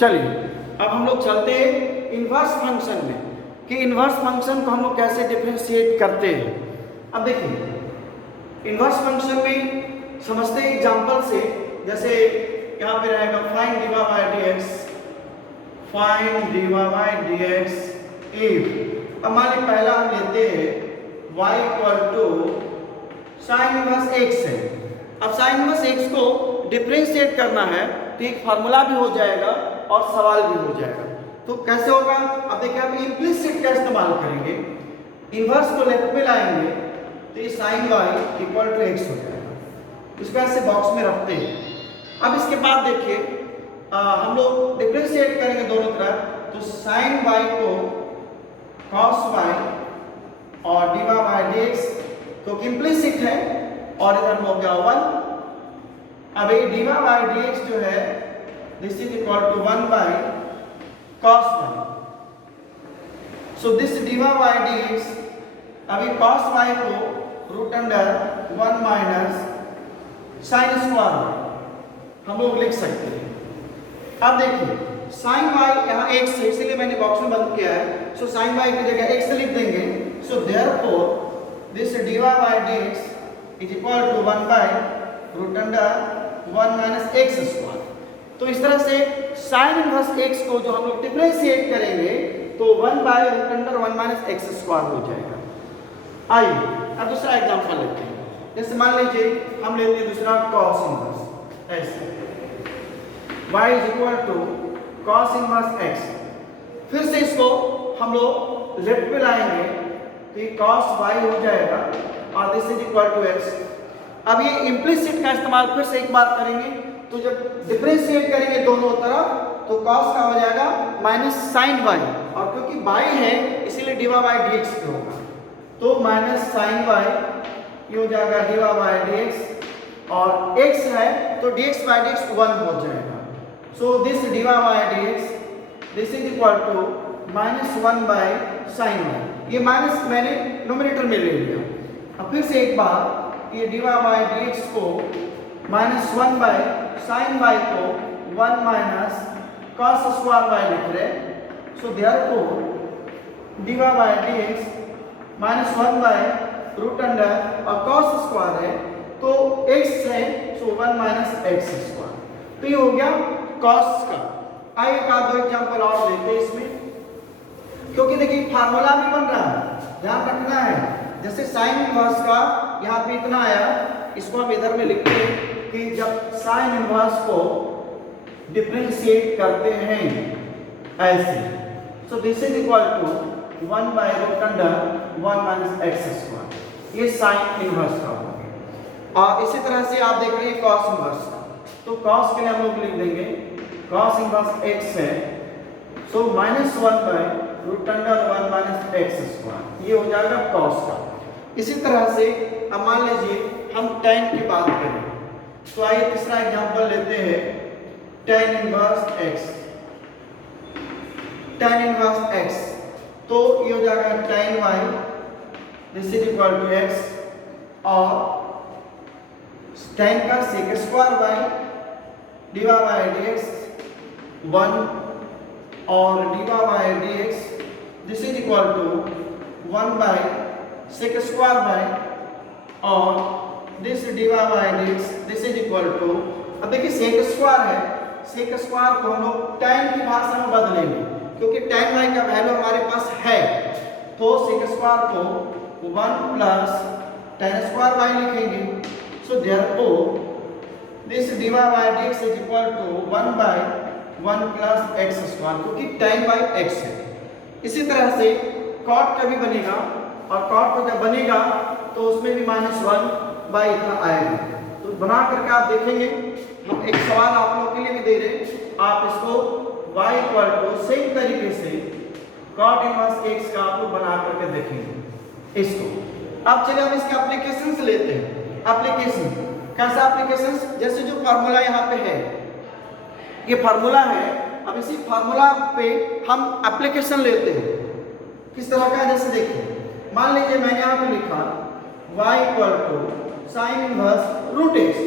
चलिए अब हम लोग चलते हैं इन्वर्स फंक्शन में कि इन्वर्स फंक्शन को हम लोग कैसे डिफरेंशिएट करते हैं। अब देखिए इन्वर्स फंक्शन में समझते हैं एग्जांपल से, जैसे यहाँ पे रहेगा find d y by d x, find d y by d x if, अब मान लीजिए पहला हम लेते हैं y equal to sine inverse x है। अब साइन इनवर्स x को डिफरेंशिएट करना है तो एक फार्मूला भी हो जाएगा और सवाल भी हो जाएगा। तो कैसे होगा, अब देखिए आप इम्प्लिसिट का इस्तेमाल करेंगे, इन्वर्स को लेफ्ट में लाएंगे तो ये sine y equal to x हो जाएगा। इसको ऐसे बॉक्स में रखते हैं। अब इसके बाद देखिए हम लोग डिफरेंशिएट करेंगे दोनों तरफ, तो साइन y को cos y और dy बाय dx तो इम्प्लिसिट है और इधर हो गया 1। अब ये dy बाय dx जो है this is equal to 1 by cos y। So this dy by dx, अभी cos y को root under 1 minus sine square y हम लोग लिख सकते हैं। अब देखिए साइन y यहाँ x है इसलिए मैंने बॉक्स में बंद किया है, सो साइन y की जगह x लिख देंगे। So therefore this dy by dx is equal to 1 by root under 1 minus x square. तो इस तरह से साइन इनवर्स x को जो हम लोग डिफरेंशिएट करेंगे तो 1 by root under 1 minus x square हो जाएगा। आइए अब दूसरा एग्जांपल लेते हैं। जैसे मान लीजिए हम लेते हैं दूसरा cos इनवर्स, ऐसे y is equal to cos inverse x। फिर से इसको हम लोग लेफ्ट पे लाएंगे तो ये cos y हो जाएगा और this is equal to x। अब ये इम्प्लिसिट का इस्तेमाल फिर से एक बार करेंगे, तो जब डिफरेंशिएट करेंगे दोनों तरफ तो cos का हो जाएगा माइनस साइन y, और क्योंकि y है इसीलिए dy बाय dx पे होगा, तो माइनस साइन y ये हो जाएगा dy बाय dx, और x है तो dx बाय dx 1 हो जाएगा। So this dy by dx this is equal to minus 1 by sine y। ये माइनस मैंने नोमिनेटर में ले लिया। अब फिर से एक बार ये dy बाय dx को माइनस 1 बाय साइन y को 1 माइनस cos स्क्वायर y लिख रहे हैं। So therefore dy by dx minus 1 by root under और cos स्क्वायर है तो x है सो 1 माइनस x स्क्वायर। तो ये हो गया cos का। आइए एक आध दो एग्जांपल और लेते हैं इसमें, क्योंकि देखिए फार्मूला भी बन रहा है, ध्यान रखना है। जैसे साइन इनवर्स का यहाँ पे इतना आया, इसको हम इधर में लिखते हैं कि जब साइन इनवर्स को डिफरेंशिएट करते हैं ऐसे, so this is equal to 1 by root under 1 minus x square. ये साइन इनवर्स का हो गया। और इसी तरह से आप देख रहे हैं cos इनवर्स का, तो cos के लिए हम लोग लिख देंगे cos इनवर्स x है so minus 1 by root under 1 minus x square, ये हो जाएगा cos का। इसी तरह से अब मान लीजिए हम tan की बात करें, तो आइए तीसरा एग्जांपल लेते हैं tan inverse x। tan inverse x तो ये हो जाएगा tan y this is equal to x, और tan का sec square y dy by dx 1 और dy by dx this is equal to 1 by sec square y और this dy by dx this is equal to, अब देखिए sec square है, sec square को हम लोग tan की भाषा में बदलेंगे क्योंकि tan y का वैल्यू हमारे पास है, तो sec स्क्वायर को 1 प्लस tan स्क्वायर y लिखेंगे। So therefore this dy by dx is equal to 1 by 1 plus x square, क्योंकि tan y x है। इसी तरह से cot का भी बनेगा, और cot का जब बनेगा तो उसमें भी माइनस 1 बाय इतना आएगा। तो बना करके आप देखेंगे, हम एक सवाल आप लोगों के लिए भी दे रहे हैं, आप इसको y इक्वल टू सेम तरीके से cot इनवर्स x का आप लोग बना करके देखेंगे इसको। अब चलिए हम इसके एप्लीकेशंस लेते हैं। एप्लीकेशन कैसा एप्लीकेशंस, जैसे जो फार्मूला यहाँ पे है ये फार्मूला है, अब इसी फार्मूला पे हम एप्लीकेशन लेते हैं। किस तरह का, जैसे देखिए मान लीजिए मैंने यहाँ पे लिखा y equal to sine inverse root x।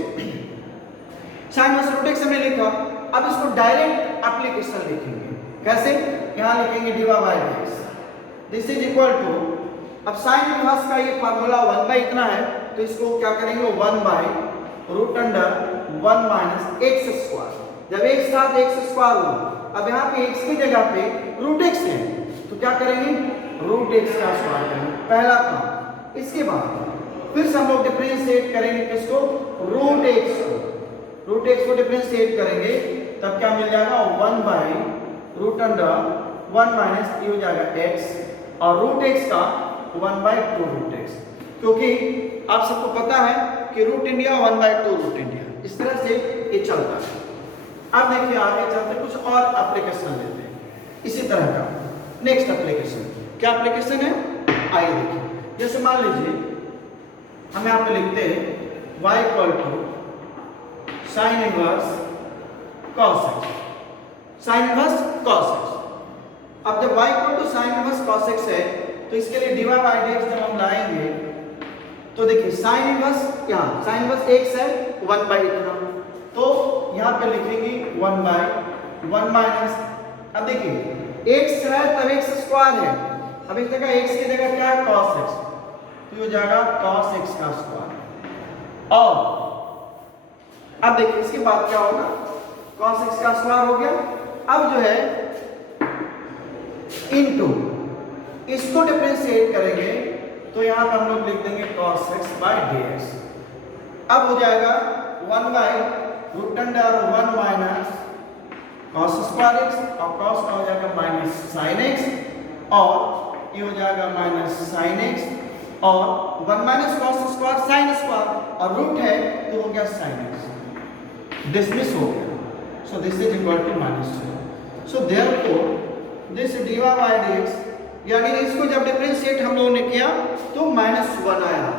Sine inverse root x हमने लिखा, अब इसको डायरेक्ट एप्लीकेशन लिखेंगे। कैसे? यहाँ लिखेंगे dy by dx this is equal to, अब साइन इनवर्स का ये फार्मूला 1 बाई इतना है, तो इसको क्या करेंगे 1 by root under 1 minus x square. जब एक साथ एक्स स्क्वायर हो, अब यहाँ पे x की जगह पे रूट एक्स है, तो क्या करेंगे रूट एक्स का स्क्वायर करेंगे, पहला काम। इसके बाद फिर से हम लोग डिफरेंशिएट करेंगे किसको, रूट एक्स को। रूट एक्स को डिफरेंशिएट करेंगे तब क्या मिल जाएगा 1 बाई रूट अंडर 1 माइनस ये हो जाएगा x, और रूट एक्स का 1 बाई 2 रूट एक्स, क्योंकि आप सबको पता है कि root under 1 by 2 root under, इस तरह से ये चलता है। अब देखिए आगे चलते कुछ और एप्लीकेशन लेते हैं इसी तरह का। नेक्स्ट एप्लीकेशन क्या एप्लीकेशन है, आइए देखिए। जैसे मान लीजिए हम यहाँ पे लिखते हैं y equal to sine inverse cos x, sine inverse cos x। अब जब y equal to sine inverse cos x है, तो इसके लिए dy बाई dx जब हम लाएंगे तो देखिए साइन इनवर्स, यहाँ साइन इनवर्स x है 1 बाई इतना, तो यहाँ पे लिखेंगे 1 बाई 1 माइनस, अब देखिए x है तब x स्क्वायर है, अब इस जगह x की जगह क्या है cos x, तो हो जाएगा cos x का स्क्वायर। और अब देखिए इसके बाद क्या होगा, cos x का स्क्वायर हो गया। अब जो है इनटू इसको डिफरेंशिएट करेंगे तो यहाँ पर हम लोग लिख देंगे cos x बाई dx। अब हो जाएगा 1 by root under 1 minus cos square x, और cos का हो जाएगा माइनस sin x, और ये हो जाएगा माइनस sin x, और 1 minus cos square sin square, और रूट है तो हो गया sin x, डिसमिस हो गया। So this is equal to -2। So therefore this dy by dx, यानी इसको जब डिफरेंशिएट हम लोगों ने किया तो -1 आया।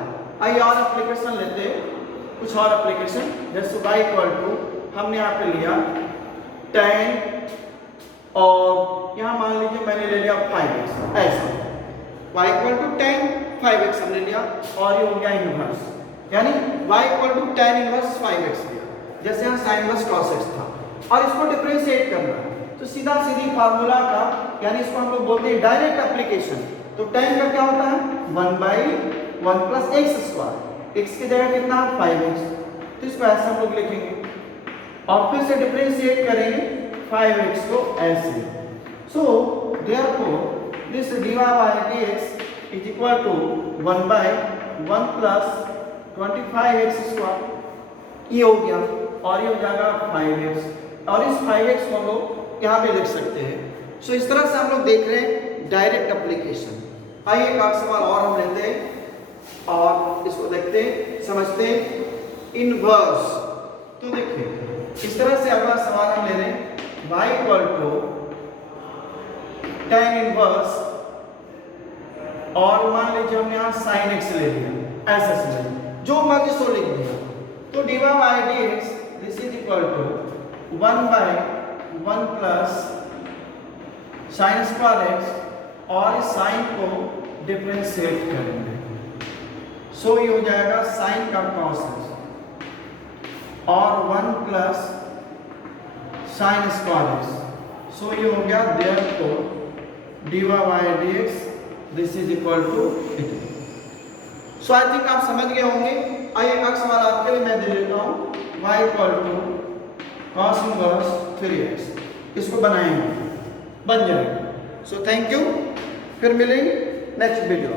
आइए और एप्लीकेशन लेते हैं, कुछ और एप्लीकेशन। जैसे y इक्वल टू हमने यहाँ पे लिया tan, और यहाँ मान लीजिए मैंने ले लिया 5x, ऐसा y equal to tan 5x हमने लिया, और ये हो गया इनवर्स, यानी y equal to tan inverse 5x लिया, जैसे यहाँ sin इनवर्स cos x था, और इसको डिफरेंशिएट करना है तो सीधा सीधी फार्मूला का, यानी इसको हम लोग बोलते हैं डायरेक्ट एप्लीकेशन। तो tan का क्या होता है 1 by 1 plus x square, x की जगह कितना 5x, तो इसको ऐसे हम लोग लिखेंगे, और फिर से डिफरेंशिएट करेंगे 5x को ऐसे। So therefore this dy by dx is equal to 1 by 1 plus 25x square, ये हो गया, और ये हो जाएगा 5x, और इस 5x को हम लोग यहाँ पे लिख सकते हैं। सो इस तरह से हम लोग देख रहे हैं डायरेक्ट एप्लीकेशन। आइए एक आठ सवाल और हम लेते हैं और इसको देखते हैं, समझते हैं। इनवर्स, तो देखिए इस तरह से अगला सवाल हम ले रहे हैं y equal to tan inverse, और मान लीजिए हमने यहाँ sin x ले लिया, ऐसा समझिए जो मर्जी सो लिख दिया, तो dy by dx this is equal to 1 by 1 plus sine square x, और इस साइन को डिफरेंशिएट करेंगे, सो ये हो जाएगा साइन का cos x, और 1 plus sine square x, so ये हो गया therefore dy by dx this is equal to it. So I think आप समझ गए होंगे। आइए एक सवाल आपके लिए मैं दे देता हूँ, y equal to cos inverse 3x, इसको बनाएंगे, बन जाएगा। सो थैंक यू, फिर मिलेंगे नेक्स्ट वीडियो।